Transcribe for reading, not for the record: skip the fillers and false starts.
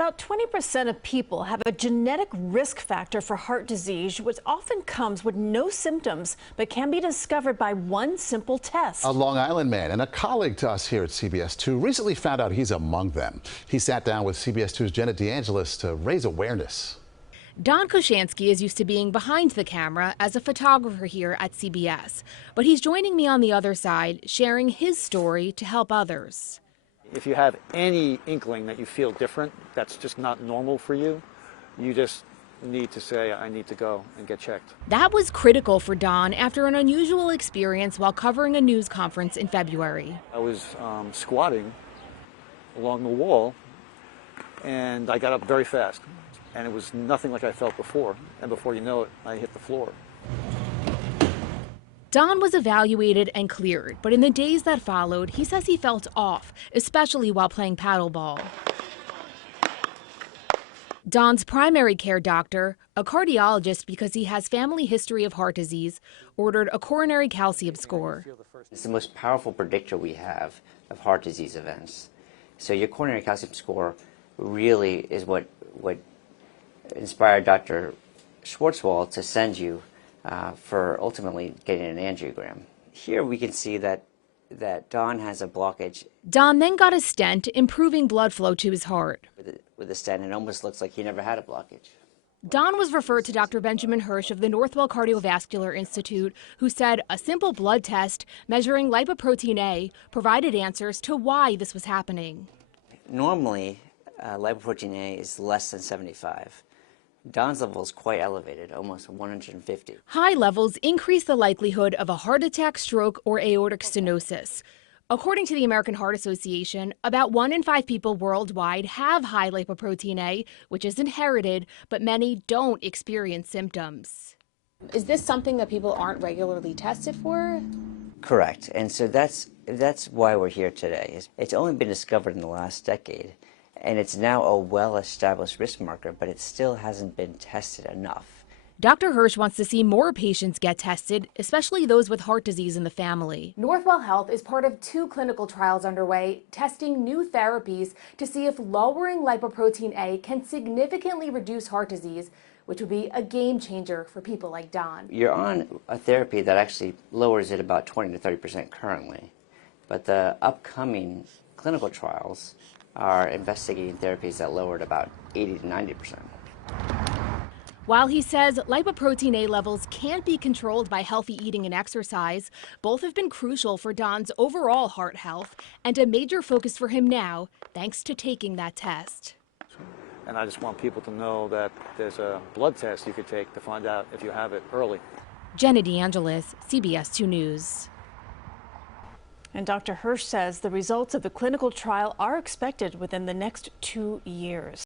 About 20% of people have a genetic risk factor for heart disease, which often comes with no symptoms, but can be discovered by one simple test. A Long Island man and a colleague to us here at CBS 2 recently found out he's among them. He sat down with CBS 2's Jenna DeAngelis to raise awareness. Don Koshansky is used to being behind the camera as a photographer here at CBS, but he's joining me on the other side, sharing his story to help others. If you have any inkling that you feel different, that's just not normal for you, you just need to say, I need to go and get checked. That was critical for Don after an unusual experience while covering a news conference in February. I was squatting along the wall, and I got up very fast. And it was nothing like I felt before. And before you know it, I hit the floor. Don was evaluated and cleared, but in the days that followed, he says he felt off, especially while playing paddleball. Don's primary care doctor, a cardiologist because he has family history of heart disease, ordered a coronary calcium score. It's the most powerful predictor we have of heart disease events. So your coronary calcium score really is what inspired Dr. Schwartzwald to send you for ultimately getting an angiogram. Here we can see that Don has a blockage. Don then got a stent, improving blood flow to his heart. With the stent, it almost looks like he never had a blockage. Don was referred to Dr. Benjamin Hirsch of the Northwell Cardiovascular Institute, who said a simple blood test measuring lipoprotein A provided answers to why this was happening. Normally, lipoprotein A is less than 75. Don's level is quite elevated, almost 150. High levels increase the likelihood of a heart attack, stroke, or aortic stenosis. According to the American Heart Association, about 1 in 5 people worldwide have high lipoprotein A, which is inherited, but many don't experience symptoms. Is this something that people aren't regularly tested for? Correct, and so that's why we're here today. It's only been discovered in the last decade. And it's now a well-established risk marker, but it still hasn't been tested enough. Dr. Hirsch wants to see more patients get tested, especially those with heart disease in the family. Northwell Health is part of 2 clinical trials underway, testing new therapies to see if lowering lipoprotein A can significantly reduce heart disease, which would be a game changer for people like Don. You're on a therapy that actually lowers it about 20 to 30% currently, but the upcoming clinical trials are investigating therapies that lower it about 80 to 90%. While he says lipoprotein A levels can't be controlled by healthy eating and exercise, both have been crucial for Don's overall heart health and a major focus for him now, thanks to taking that test. And I just want people to know that there's a blood test you could take to find out if you have it early. Jenna DeAngelis, CBS 2 News. And Dr. Hirsch says the results of the clinical trial are expected within the next 2 years.